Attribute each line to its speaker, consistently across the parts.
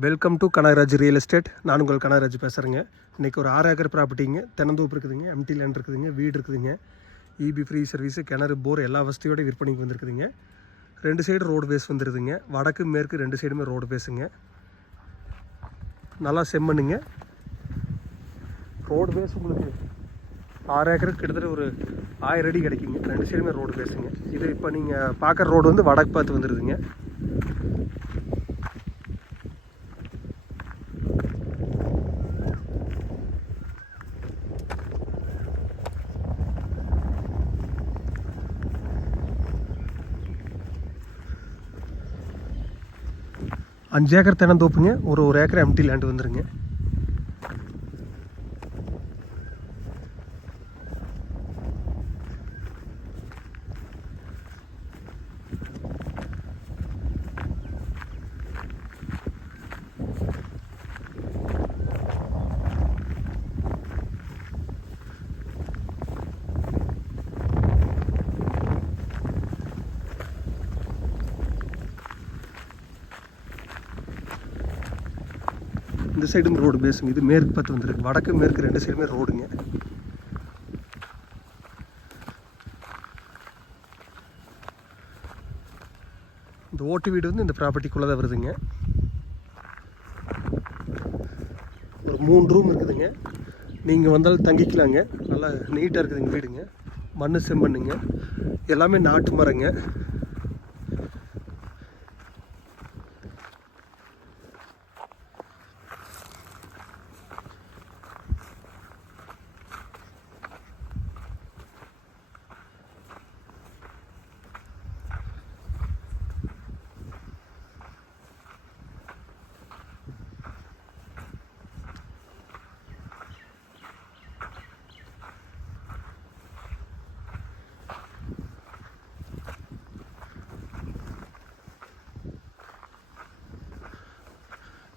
Speaker 1: Welcome to Kanagaraj real estate நான் உங்கள் கனகராஜ் பேசுகிறேங்க இன்றைக்கி ஒரு ஆறு ஏக்கர் ப்ராப்பர்ட்டிங்க தென்னந்தோப்பு இருக்குதுங்க எம்டி லேண்ட் இருக்குதுங்க வீடு இருக்குதுங்க. இபி ஃப்ரீ சர்வீஸு கிணறு போர் எல்லா வசதியோட விற்பனைக்கு வந்திருக்குதுங்க. ரெண்டு சைடு ரோடு பேஸ் வந்துடுதுங்க வடக்கு மேற்கு ரெண்டு சைடுமே ரோடு பேஸுங்க நல்லா செம்மண்ணுங்க. ரோடு பேஸ் உங்களுக்கு ஆறு ஏக்கருக்கு கிட்டத்தட்ட ஒரு ஆயிரம் அடி கிடைக்குங்க. ரெண்டு சைடுமே ரோடு பேஸுங்க இது இப்போ நீங்கள் பார்க்குற ரோடு வந்து வடக்கு பார்த்து வந்துடுதுங்க அஞ்சு ஏக்கர் தென்னந்தோப்புங்க ஒரு ஒரு ஏக்கர் எம்டி லேண்ட் வந்துருங்க. இந்த சைடும் ரோடு பேசுங்க இது மேற்கு பார்த்து வந்துருக்கு. வடக்கு மேற்கு ரெண்டு சைடுமே ரோடுங்க இந்த ஓட்டு வீடு வந்து இந்த ப்ராப்பர்ட்டிக்குள்ளே தான் வருதுங்க. ஒரு மூணு ரூம் இருக்குதுங்க. நீங்கள் வந்தாலும் தங்கிக்கலாங்க. நல்லா நீட்டாக இருக்குதுங்க வீடுங்க. மண் செம்மண்ணுங்க எல்லாமே நாட்டு மரங்க.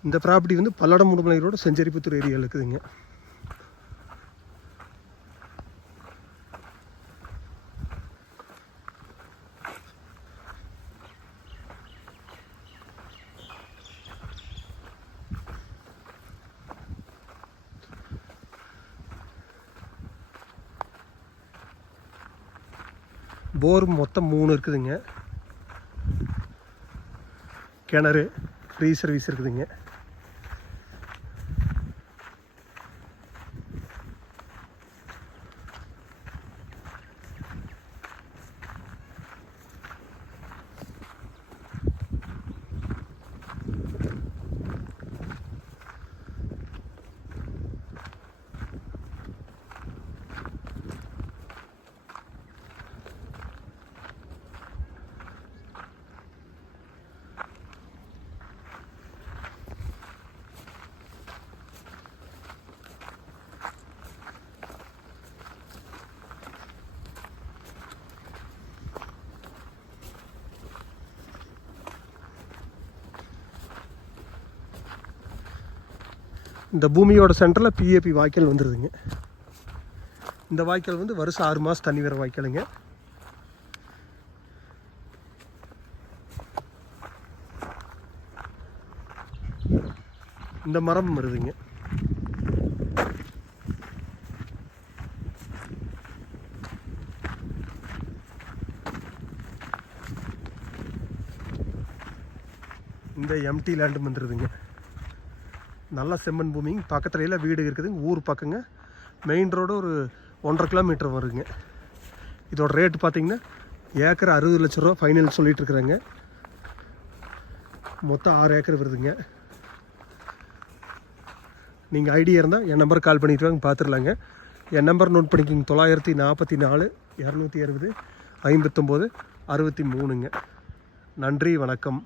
Speaker 1: இந்த ப்ராப்பர்ட்டி வந்து பல்லடம் முடுமலை ரோடு செஞ்சரிப்புத்தூர் ஏரியாவில் இருக்குதுங்க. போர் மொத்தம் மூணு இருக்குதுங்க. கிணறு ஃப்ரீ சர்வீஸ் இருக்குதுங்க. இந்த பூமியோட சென்டரில் பிஏபி வாய்க்கால் வந்துடுதுங்க இந்த வாய்க்கால் வந்து வருஷம் ஆறு மாதம் தண்ணி வர வாய்க்காலுங்க. இந்த மரம் வருதுங்க. இந்த எம்டி லேண்டும் வந்துடுதுங்க நல்லா செம்மண் பூமிங்க பக்கத்துல எல்லாம் வீடு இருக்குதுங்க ஊர் பக்கங்க. மெயின் ரோடு ஒரு ஒன்றரை கிலோமீட்டர் வருங்க இதோட ரேட்டு பார்த்தீங்கன்னா ஏக்கர் அறுபது லட்ச ரூபா ஃபைனல் சொல்லிட்டு இருக்கிறாங்க மொத்தம் ஆறு ஏக்கர் வருதுங்க. நீங்கள் ஐடியா இருந்தால் என் நம்பர் கால் பண்ணிட்டு வாங்க பார்த்துடலாங்க என் நம்பர் நோட் பண்ணிக்கிங்க. தொள்ளாயிரத்தி நாற்பத்தி நாலு இரநூத்தி அறுபது ஐம்பத்தொம்போது அறுபத்தி மூணுங்க. நன்றி வணக்கம்.